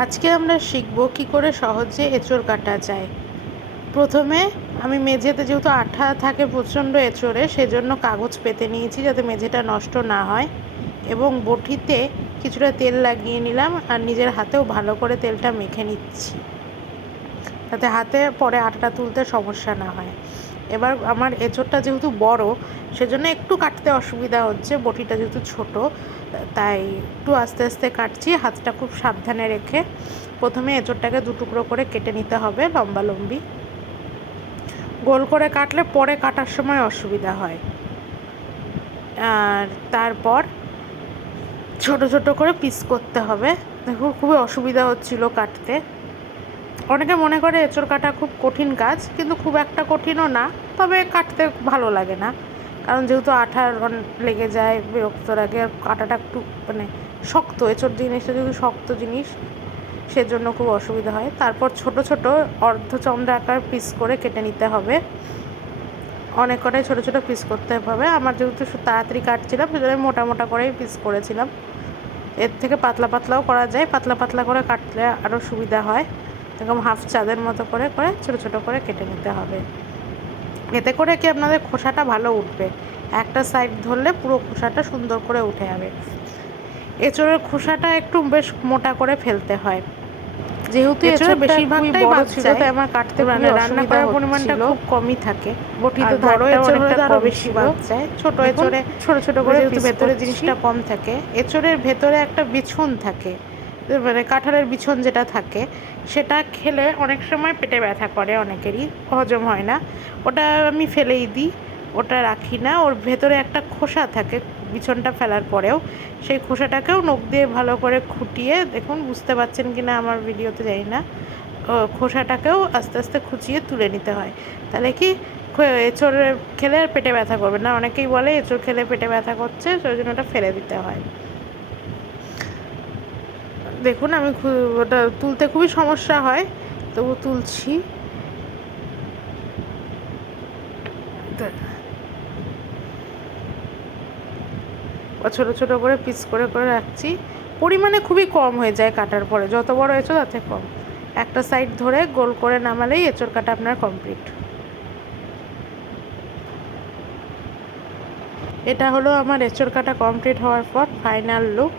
আজকে আমরা শিখব কি করে সহজে এঁচোড় কাটা যায়। প্রথমে আমি মেঝেতে যেহেতু আঠা থাকে প্রচণ্ড এঁচোড়ে, সেজন্য কাগজ পেতে নিয়েছি যাতে মেঝেটা নষ্ট না হয়, এবং বটিতে কিছুটা তেল লাগিয়ে নিলাম আর নিজের হাতেও ভালো করে তেলটা মেখে নিচ্ছি যাতে হাতে পরে আটাটা তুলতে সমস্যা না হয়। এবার আমার এঁচোড়টা যেহেতু বড়, সেজন্য একটু কাটতে অসুবিধা হচ্ছে, বটিটা যেহেতু ছোট, তাই একটু আস্তে আস্তে কাটছি, হাতটা খুব সাবধানে রেখে। প্রথমে এঁচোড়টাকে দু টুকরো করে কেটে নিতে হবে, লম্বা লম্বি। গোল করে কাটলে পরে কাটার সময় অসুবিধা হয়। আর তারপর ছোট ছোট করে পিস করতে হবে। দেখো খুবই অসুবিধা হচ্ছিল কাটতে। অনেকে মনে করে এঁচোড় কাটা খুব কঠিন কাজ, কিন্তু খুব একটা কঠিনও না, তবে কাটতে ভালো লাগে না, কারণ যেহেতু আঠা লেগে যায়, বিরক্ত লাগে, আর কাটাটা একটু শক্ত, এঁচোড় জিনিসটা যেহেতু শক্ত জিনিস, সেজন্য খুব অসুবিধা হয়। তারপর ছোট ছোট অর্ধচন্দ্র আকার পিস করে কেটে নিতে হবে। অনেক কটাই ছোটো ছোটো পিস করতে হবে। আমার যেহেতু তাড়াতাড়ি কাটছিলাম, সেজন্য মোটা মোটা করেই পিস করেছিলাম। এর থেকে পাতলা পাতলাও করা যায়, পাতলা পাতলা করে কাটলে আরও সুবিধা হয়। এরকম হাফ চাঁদের মতো করে করে ছোটো ছোটো করে কেটে নিতে হবে। এতে করে কি আপনাদের খোসাটা ভালো উঠবে, একটা সাইড ধরলে পুরো খোসাটা সুন্দর করে উঠে যাবে। এঁচোড়ের খোসাটা একটু বেশ মোটা করে ফেলতে হয়, যেহেতু এঁচোড় বেশিরভাগটাই বড় ছিল, তাই আমার কাটতে রান্না করার পরিমাণটা খুব কমই থাকে। বটিতে বড় এঁচোড় হলে তো আরও বেশি বাদ যায়। ছোট এঁচোড়ে ছোট ছোট করে ভেতরে জিনিসটা কম থাকে। এঁচোড়ের ভেতরে একটা বিছুন থাকে, কাঁঠালের বিছুন যেটা থাকে, সেটা খেলে অনেক সময় পেটে ব্যথা করে, অনেকেরই হজম হয় না। ওটা আমি ফেলেই দিই, ওটা রাখি না। ওর ভেতরে একটা খোসা থাকে বিছনটা ফেলার পরেও, সেই খোসাটাকেও নখ দিয়ে ভালো করে খুঁটিয়ে, দেখুন বুঝতে পারছেন কি না আমার ভিডিওতে জানি না, খোসাটাকেও আস্তে আস্তে খুঁচিয়ে তুলে নিতে হয়। তাহলে কি এঁচোড় খেলে আর পেটে ব্যথা করবে না। অনেকেই বলে এঁচোড় খেলে পেটে ব্যথা করছে, সেই জন্য ওটা ফেলে দিতে হয়। দেখুন আমি ওটা তুলতে খুবই সমস্যা হয়, তবু তুলছি। ছোটো ছোটো করে পিস করে করে রাখছি। পরিমাণে খুবই কম হয়ে যায় কাটার পরে, যত বড় এঁচোড় তাতে কম। একটা সাইড ধরে গোল করে নামালেই এঁচোড় কাটা আপনার কমপ্লিট। এটা হলো আমার এঁচোড় কাটা কমপ্লিট হওয়ার পর ফাইনাল লুক।